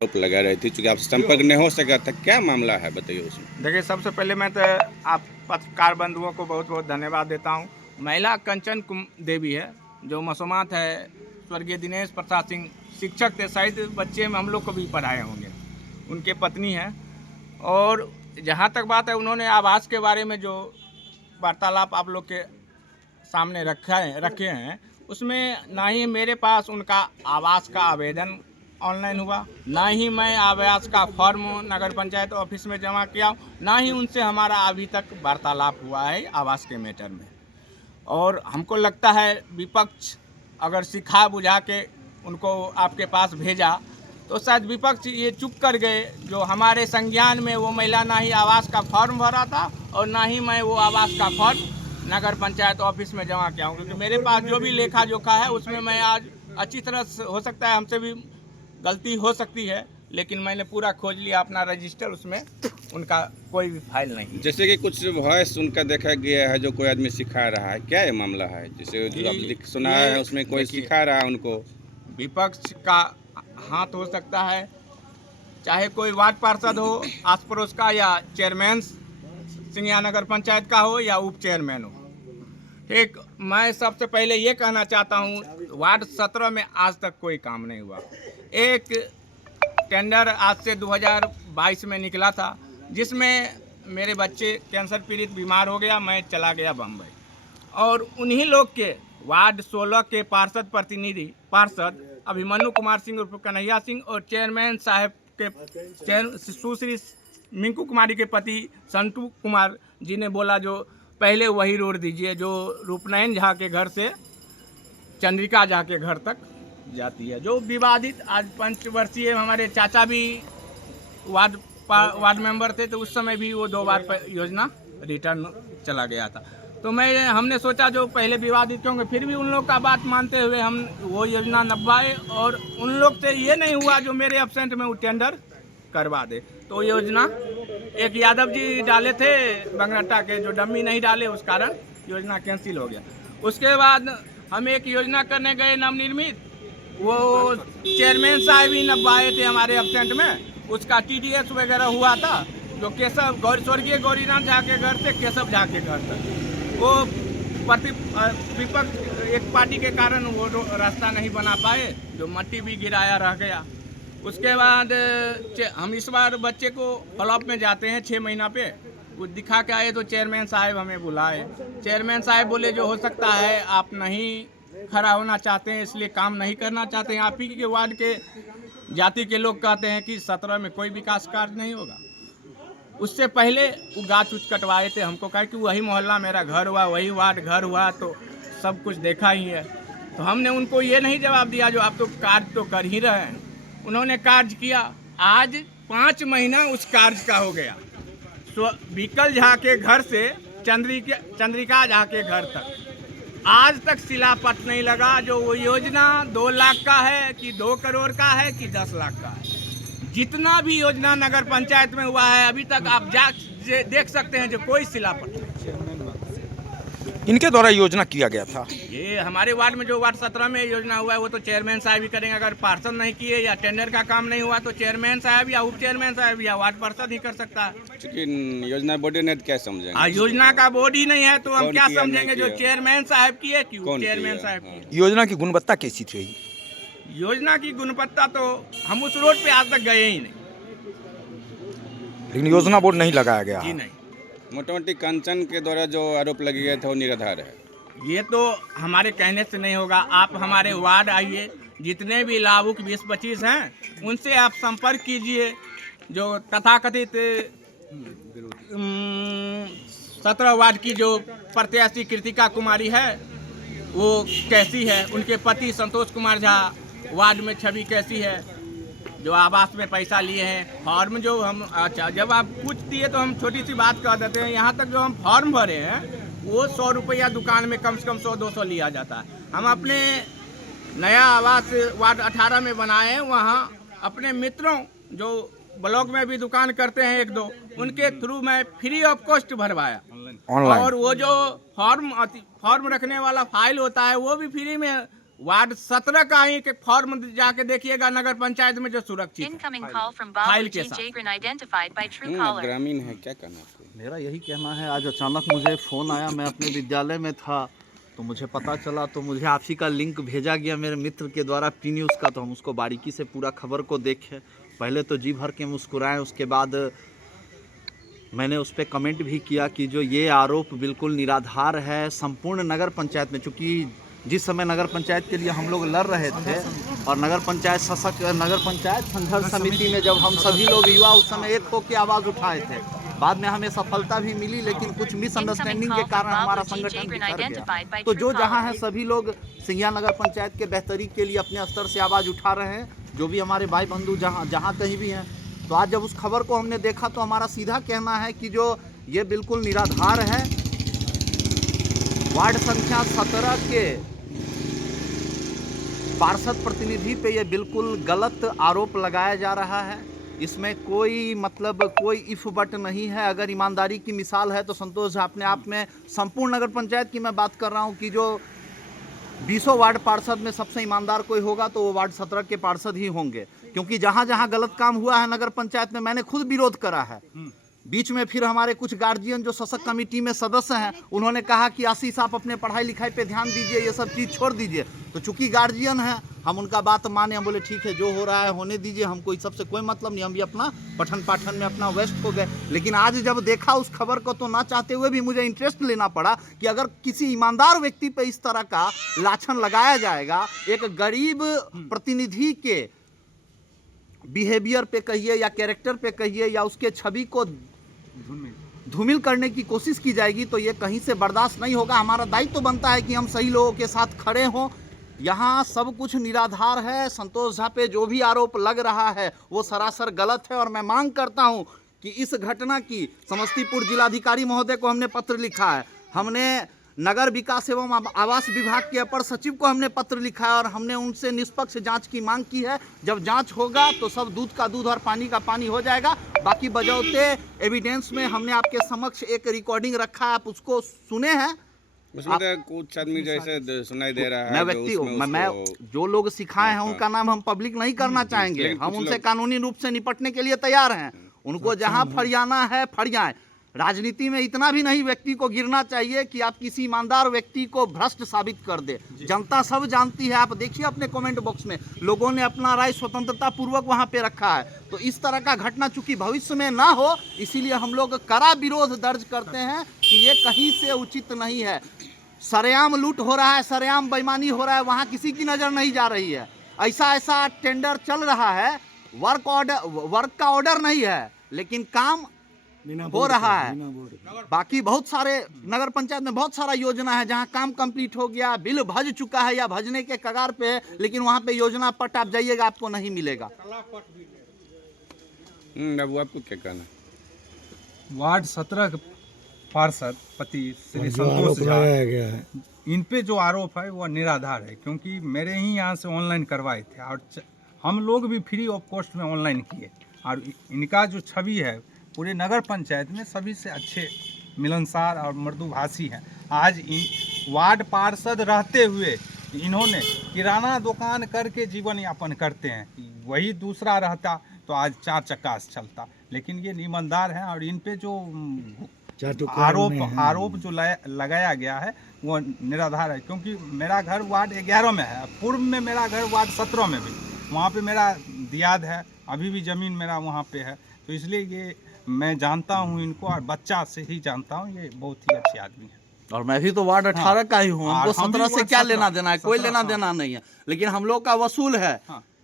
आरोप लगा रही थी, चूँकि आपसे संपर्क नहीं हो सका था, क्या मामला है बताइए उसमें? देखिए, सबसे पहले मैं तो आप पत्रकार बंधुओं को बहुत बहुत धन्यवाद देता हूँ। महिला कंचन देवी है, जो मसूमात है, स्वर्गीय दिनेश प्रसाद सिंह शिक्षक थे, शायद बच्चे में हम लोग को भी पढ़ाए होंगे, उनके पत्नी है। और जहाँ तक बात है, उन्होंने आवास के बारे में जो वार्तालाप आप लोग के सामने रखे हैं, उसमें ना ही मेरे पास उनका आवास का आवेदन ऑनलाइन हुआ, ना ही मैं आवास का फॉर्म नगर पंचायत ऑफिस में जमा किया, ना ही उनसे हमारा अभी तक वार्तालाप हुआ है आवास के मैटर में। और हमको लगता है विपक्ष अगर सिखा बुझा के उनको आपके पास भेजा तो शायद विपक्ष ये चुप कर गए। जो हमारे संज्ञान में वो महिला ना ही आवास का फॉर्म भरा था और ना ही मैं वो आवास का फॉर्म नगर पंचायत ऑफिस में जमा किया हूँ, क्योंकि मेरे पास जो भी लेखा जोखा है उसमें मैं आज अच्छी तरह से, हो सकता है हमसे भी गलती हो सकती है, लेकिन मैंने पूरा खोज लिया अपना रजिस्टर, उसमें उनका कोई भी फाइल नहीं। जैसे कि कुछ वॉइस उनका देखा गया है, जो कोई आदमी सिखा रहा है, क्या ये मामला है? जैसे जो आप सुना है उसमें कोई सिखा रहा है उनको। विपक्ष का हाथ हो सकता है, चाहे कोई वार्ड पार्षद हो आस पड़ोस का, या चेयरमैन सिंघिया नगर पंचायत का हो, या उप चेयरमैन हो। ठीक, मैं सबसे पहले ये कहना चाहता हूँ, वार्ड 17 में आज तक कोई काम नहीं हुआ। एक टेंडर आज से 2022 में निकला था, जिसमें मेरे बच्चे कैंसर पीड़ित बीमार हो गया, मैं चला गया बम्बई, और उन्हीं लोग के वार्ड 16 के पार्षद अभिमन्यु कुमार सिंह उर्फ कन्हैया सिंह और चेयरमैन साहब के सुश्री मिंकू कुमारी के पति संतू कुमार जी ने बोला, जो पहले वही रोड दीजिए जो रूपनयन झा के घर से चंद्रिका झा के घर तक जाती है, जो विवादित। आज पंचवर्षीय हमारे चाचा भी वार्ड मेंबर थे, तो उस समय भी वो 2 बार योजना रिटर्न चला गया था। तो हमने सोचा जो पहले विवादित होंगे, फिर भी उन लोग का बात मानते हुए हम वो योजना नभवाए, और उन लोग से ये नहीं हुआ जो मेरे एब्सेंट में वो टेंडर करवा दे। तो योजना एक यादव जी डाले थे बंगरट्टा के, जो डम्मी नहीं डाले, उस कारण योजना कैंसिल हो गया। उसके बाद हम एक योजना करने गए नवनिर्मित, वो चेयरमैन साहब ही नभवाए थे हमारे एब्सेंट में, उसका TDS वगैरह हुआ था, जो स्वर्गीय गौरीनाथ झा के घर से केशव झा के घर तक। वो विपक्ष एक पार्टी के कारण वो रास्ता नहीं बना पाए, जो मट्टी भी गिराया रह गया। उसके बाद हम इस बार बच्चे को फॉलोअप में जाते हैं 6 महीना पे, कुछ दिखा के आए तो चेयरमैन साहब हमें बुलाए। चेयरमैन साहब बोले जो हो सकता है आप नहीं खड़ा होना चाहते हैं, इसलिए काम नहीं करना चाहते हैं। आप ही के वार्ड के जाति के लोग कहते हैं कि 17 में कोई विकास कार्य नहीं होगा। उससे पहले वो गाछ उछ कटवाए थे, हमको कहा कि वही मोहल्ला मेरा घर हुआ, वही वार्ड घर हुआ, तो सब कुछ देखा ही है। तो हमने उनको ये नहीं जवाब दिया जो आप तो कार्य तो कर ही रहे हैं। उन्होंने कार्य किया, आज 5 महीना उस कार्य का हो गया। विकल झा के घर से चंद्रिका झा के घर तक आज तक शिलापट नहीं लगा। जो वो योजना 2 लाख का है कि 2 करोड़ का है कि 10 लाख का है, जितना भी योजना नगर पंचायत में हुआ है अभी तक आप देख सकते हैं, जो कोई शिलापट नहीं। इनके द्वारा योजना किया गया था। ये हमारे वार्ड में जो वार्ड 17 में योजना हुआ है वो तो चेयरमैन साहब ही करेंगे। अगर पार्षद नहीं किए या टेंडर का काम नहीं हुआ तो चेयरमैन साहब या उप चेयरमैन साहब या वार्ड पार्षद ही कर सकता है। लेकिन योजना बॉडी ने क्या समझेंगे? योजना का बॉडी नहीं है तो हम क्या समझेंगे? जो चेयरमैन साहब किए कि चेयरमैन साहब किए। योजना की गुणवत्ता कैसी थी? योजना की गुणवत्ता तो हम उस रोड पे आज तक गए ही नहीं, लेकिन योजना बोर्ड नहीं लगाया गया। जी नहीं। मोटामोटी कंचन के द्वारा जो आरोप लगे गए थे वो निराधार है। ये तो हमारे कहने से नहीं होगा। आप हमारे वार्ड आइए, जितने भी लाभुक 20-25 हैं उनसे आप संपर्क कीजिए। जो तथाकथित 17 वार्ड की जो प्रत्याशी कृतिका कुमारी है वो कैसी है, उनके पति संतोष कुमार झा वार्ड में छवि कैसी है, जो आवास में पैसा लिए हैं। फॉर्म जो हम, अच्छा जब आप पूछती है तो हम छोटी सी बात कह देते हैं, यहाँ तक जो हम फॉर्म भरे हैं वो 100 रुपया दुकान में कम से कम 100-200 लिया जाता है। हम अपने नया आवास वार्ड 18 में बनाए हैं, वहाँ अपने मित्रों जो ब्लॉक में भी दुकान करते हैं 1-2, उनके थ्रू मैं फ्री ऑफ कॉस्ट भरवाया ऑनलाइन। और वो जो फॉर्म रखने वाला फाइल होता है वो भी फ्री में वार्ड 17 का ही एक फॉर्म जाके देखिएगा नगर पंचायत में जो सुरक्षित है। Incoming call from file Babu के G. साथ। Jagran identified by आप Truecaller. ग्रामीण है, क्या करना आपको? मेरा यही कहना है, आज अचानक मुझे फ़ोन आया, मैं अपने विद्यालय में था तो मुझे पता चला, तो मुझे आप ही का लिंक भेजा गया मेरे मित्र के द्वारा पी न्यूज़ का, तो हम उसको बारीकी से पूरा खबर को देखे। पहले तो जी भर के मुस्कुराए, उसके बाद मैंने उस पर कमेंट भी किया कि जो ये आरोप बिल्कुल निराधार है। संपूर्ण नगर पंचायत में, चूँकि जिस समय नगर पंचायत के लिए हम लोग लड़ रहे थे और नगर पंचायत संघर्ष समिति में जब हम सभी लोग युवा उस समय एक होकर आवाज़ उठाए थे, बाद में हमें सफलता भी मिली, लेकिन कुछ मिसअंडरस्टैंडिंग के कारण हमारा संगठन बिखर गया। तो जो जहां है सभी लोग सिंघिया नगर पंचायत के बेहतरी के लिए अपने स्तर से आवाज़ उठा रहे हैं, जो भी हमारे भाई बंधु जहां कहीं भी हैं। तो आज जब उस खबर को हमने देखा तो हमारा सीधा कहना है कि जो ये बिल्कुल निराधार है। वार्ड संख्या 17 के पार्षद प्रतिनिधि पे ये बिल्कुल गलत आरोप लगाया जा रहा है। इसमें कोई इफ बट नहीं है। अगर ईमानदारी की मिसाल है तो संतोष झा अपने आप में, संपूर्ण नगर पंचायत की मैं बात कर रहा हूँ कि जो 20 वार्ड पार्षद में सबसे ईमानदार कोई होगा तो वो वार्ड 17 के पार्षद ही होंगे, क्योंकि जहाँ जहाँ गलत काम हुआ है नगर पंचायत में मैंने खुद विरोध करा है। बीच में फिर हमारे कुछ गार्जियन जो शासक कमेटी में सदस्य हैं, उन्होंने कहा कि आशीष आप अपने पढ़ाई लिखाई पे ध्यान दीजिए, ये सब चीज़ छोड़ दीजिए। तो चूंकि गार्जियन हैं, हम उनका बात माने, हम बोले ठीक है जो हो रहा है होने दीजिए, हमको इस सबसे कोई मतलब नहीं, हम भी अपना पठन पाठन में अपना व्यस्त हो गए। लेकिन आज जब देखा उस खबर को तो ना चाहते हुए भी मुझे इंटरेस्ट लेना पड़ा कि अगर किसी ईमानदार व्यक्ति पे इस तरह का लाछन लगाया जाएगा, एक गरीब प्रतिनिधि के बिहेवियर पे कहिए या कैरेक्टर पे कहिए या उसके छवि को धूमिल करने की कोशिश की जाएगी, तो ये कहीं से बर्दाश्त नहीं होगा। हमारा दायित्व तो बनता है कि हम सही लोगों के साथ खड़े हों। यहाँ सब कुछ निराधार है। संतोष झा पे जो भी आरोप लग रहा है वो सरासर गलत है और मैं मांग करता हूँ कि इस घटना की समस्तीपुर जिलाधिकारी महोदय को हमने पत्र लिखा है, हमने नगर विकास एवं आवास विभाग के अपर सचिव को हमने पत्र लिखा है और हमने उनसे निष्पक्ष जांच की मांग की है। जब जांच होगा तो सब दूध का दूध और पानी का पानी हो जाएगा। बाकी बजौते एविडेंस में हमने आपके समक्ष एक रिकॉर्डिंग रखा है, आप उसको सुने हैं। उसमें तो कुछ आदमी जैसे सुनाई दे रहा है। मैं जो लोग सिखाए हैं उनका नाम हम पब्लिक नहीं करना चाहेंगे। हम उनसे कानूनी रूप से निपटने के लिए तैयार हैं। उनको जहां फरियाना है फरियाएं। राजनीति में इतना भी नहीं व्यक्ति को गिरना चाहिए कि आप किसी ईमानदार व्यक्ति को भ्रष्ट साबित कर दे। जनता सब जानती है। आप देखिए अपने कमेंट बॉक्स में लोगों ने अपना राय स्वतंत्रता पूर्वक वहां पे रखा है। तो इस तरह का घटना चूंकि भविष्य में ना हो, इसीलिए हम लोग कड़ा विरोध दर्ज करते हैं कि ये कहीं से उचित नहीं है। सरेआम लूट हो रहा है, सरेआम बेईमानी हो रहा है, वहाँ किसी की नज़र नहीं जा रही है। ऐसा टेंडर चल रहा है, वर्क का ऑर्डर नहीं है, लेकिन काम हो रहा है। बाकी बहुत सारे नगर पंचायत में बहुत सारा योजना है जहां काम कंप्लीट हो गया, बिल भज चुका है या भजने के कगार पे है, लेकिन वहां पे योजना पट आप जाइएगा आपको नहीं मिलेगा। अब आपको क्या कहना? वार्ड 17 पार्षद पति श्री संतोष झा, इन पे जो आरोप है वो निराधार है, क्योंकि मेरे ही यहाँ से ऑनलाइन करवाए थे और हम लोग भी फ्री ऑफ कॉस्ट में ऑनलाइन किए। और इनका जो छवि है पूरे नगर पंचायत में सभी से अच्छे मिलनसार और मृदुभाषी हैं। आज इन वार्ड पार्षद रहते हुए इन्होंने किराना दुकान करके जीवन यापन करते हैं। वही दूसरा रहता तो आज 4 चक्का से चलता, लेकिन ये ईमानदार हैं। और इन पे जो आरोप जो लगाया गया है वो निराधार है, क्योंकि मेरा घर वार्ड 11 में है, पूर्व में मेरा घर वार्ड 17 में भी, वहाँ पे मेरा दियाद है, अभी भी ज़मीन मेरा वहाँ पे है। तो इसलिए ये मैं जानता हूँ इनको, और बच्चा से ही जानता हूँ, ये बहुत ही अच्छे आदमी है। और मैं भी तो वार्ड 18 का ही हूँ, हमको 17 से क्या लेना देना है, कोई लेना देना नहीं है। लेकिन हम लोग का वसूल है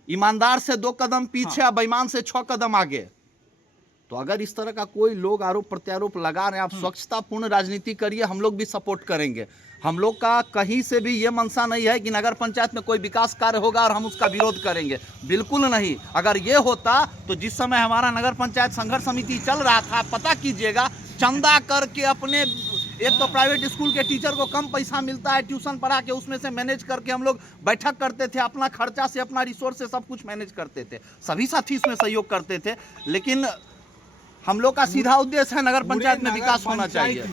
ईमानदार से 2 कदम पीछे और बेईमान से 6 कदम आगे। तो अगर इस तरह का कोई लोग आरोप प्रत्यारोप लगा रहे हैं, आप स्वच्छतापूर्ण राजनीति करिए, हम लोग भी सपोर्ट करेंगे। हम लोग का कहीं से भी ये मनसा नहीं है कि नगर पंचायत में कोई विकास कार्य होगा और हम उसका विरोध करेंगे, बिल्कुल नहीं। अगर ये होता तो जिस समय हमारा नगर पंचायत संघर्ष समिति चल रहा था, पता कीजिएगा, चंदा करके अपने, एक तो प्राइवेट स्कूल के टीचर को कम पैसा मिलता है, ट्यूशन पढ़ा के उसमें से मैनेज करके हम लोग बैठक करते थे, अपना खर्चा से अपना रिसोर्स से सब कुछ मैनेज करते थे, सभी साथी इसमें सहयोग करते थे। लेकिन हम लोग का सीधा उद्देश्य है नगर पंचायत में विकास होना चाहिए।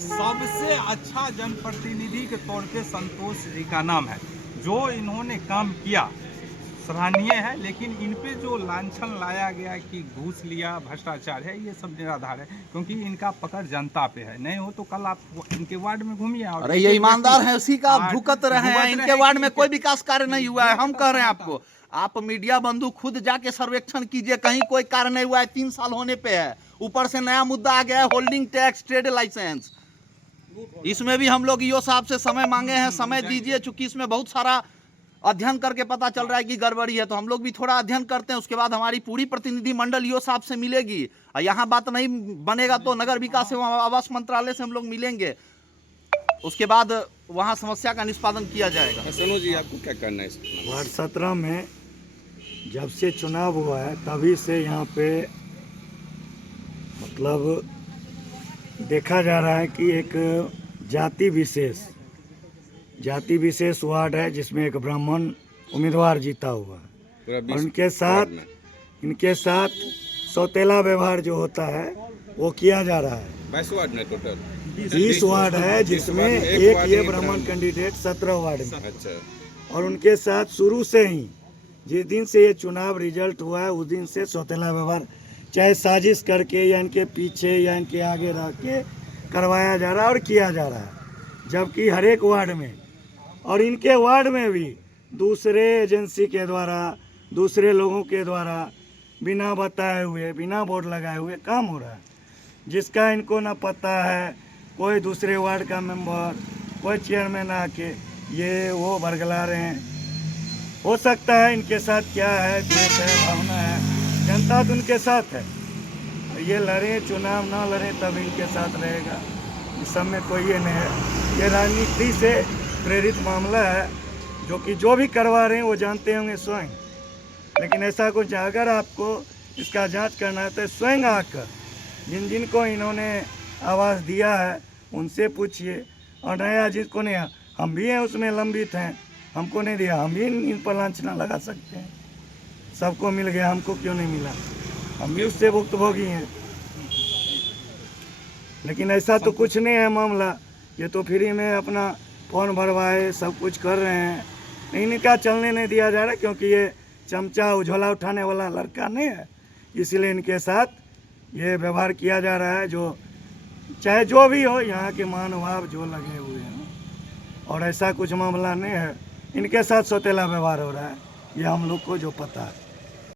सबसे अच्छा जनप्रतिनिधि के तौर पे संतोष जी का नाम है। जो इन्होंने काम किया सराहनीय है, लेकिन इन पे जो लांछन लाया गया कि घूस लिया, भ्रष्टाचार है, ये सब निराधार है, क्योंकि इनका पकड़ जनता पे है। नहीं हो तो कल आप इनके वार्ड में घूमिए और अरे ये ईमानदार है, उसी का आप भुगत रहे हैं। इनके वार्ड में कोई विकास कार्य नहीं हुआ है। हम कह रहे हैं आपको, आप मीडिया बंधु खुद जाके सर्वेक्षण कीजिए, कहीं कोई कार्य नहीं हुआ है। 3 साल होने पे है, ऊपर से नया मुद्दा आ गया है होल्डिंग टैक्स, ट्रेड लाइसेंस। इसमें भी हम लोग ईओ साहब से समय मांगे हैं, समय दीजिए, चूंकि इसमें बहुत सारा अध्ययन करके पता चल रहा है कि गड़बड़ी है। तो हम लोग भी थोड़ा अध्ययन करते हैं, उसके बाद हमारी पूरी प्रतिनिधि मंडल ईओ साहब से मिलेगी। और यहाँ बात नहीं बनेगा तो नगर विकास एवं आवास मंत्रालय से हम लोग मिलेंगे, उसके बाद वहाँ समस्या का निष्पादन किया जाएगा। सोनू जी, आपको क्या करना है इस वार्ड 17 में जब से चुनाव हुआ है तभी से यहाँ पे मतलब देखा जा रहा है कि एक जाति विशेष वार्ड है, जिसमें एक ब्राह्मण उम्मीदवार जीता हुआ है। पूरा और 20 इनके साथ सौतेला व्यवहार जो होता है वो किया जा रहा है। 22 वार्ड में टोटल 20 वार्ड है, जिसमें एक ये ब्राह्मण कैंडिडेट 17 वार्ड में। अच्छा, और उनके साथ शुरू से ही जिस दिन से ये चुनाव रिजल्ट हुआ है उस दिन से सौतेला व्यवहार, चाहे साजिश करके या इनके पीछे या इनके आगे रह के करवाया जा रहा है और किया जा रहा है। जबकि हर एक वार्ड में और इनके वार्ड में भी दूसरे एजेंसी के द्वारा, दूसरे लोगों के द्वारा बिना बताए हुए, बिना बोर्ड लगाए हुए काम हो रहा है, जिसका इनको ना पता है। कोई दूसरे वार्ड का मेंबर, कोई चेयरमैन आके ये वो बरगला रहे हैं। हो सकता है इनके साथ क्या है, द्वेष है, भावना है, जनता तो उनके साथ है। ये लड़े चुनाव ना लड़े तब इनके साथ रहेगा, इस सब में कोई ये नहीं है। ये राजनीति से प्रेरित मामला है, जो कि जो भी करवा रहे हैं वो जानते होंगे स्वयं। लेकिन ऐसा कुछ अगर आपको इसका जांच करना है तो स्वयं आकर जिनको इन्होंने आवाज़ दिया है उनसे पूछिए। और नया जिसको नहीं, हम भी हैं उसमें लंबित हैं, हमको नहीं दिया, हम भी इन पर लांछना लगा सकते हैं। सबको मिल गया, हमको क्यों नहीं मिला? हम भी उससे भुक्तभोगी हैं। लेकिन ऐसा तो कुछ नहीं है मामला। ये तो फ्री में अपना फॉर्म भरवाए सब कुछ कर रहे हैं, इनका चलने नहीं दिया जा रहा, क्योंकि ये चमचा उझोला उठाने वाला लड़का नहीं है। इसलिए इनके साथ ये व्यवहार किया जा रहा है, जो चाहे जो भी हो, यहाँ के महानुभाव जो लगे हुए हैं। और ऐसा कुछ मामला नहीं है, इनके साथ सौतेला व्यवहार हो रहा है, ये हम लोग को जो पता है।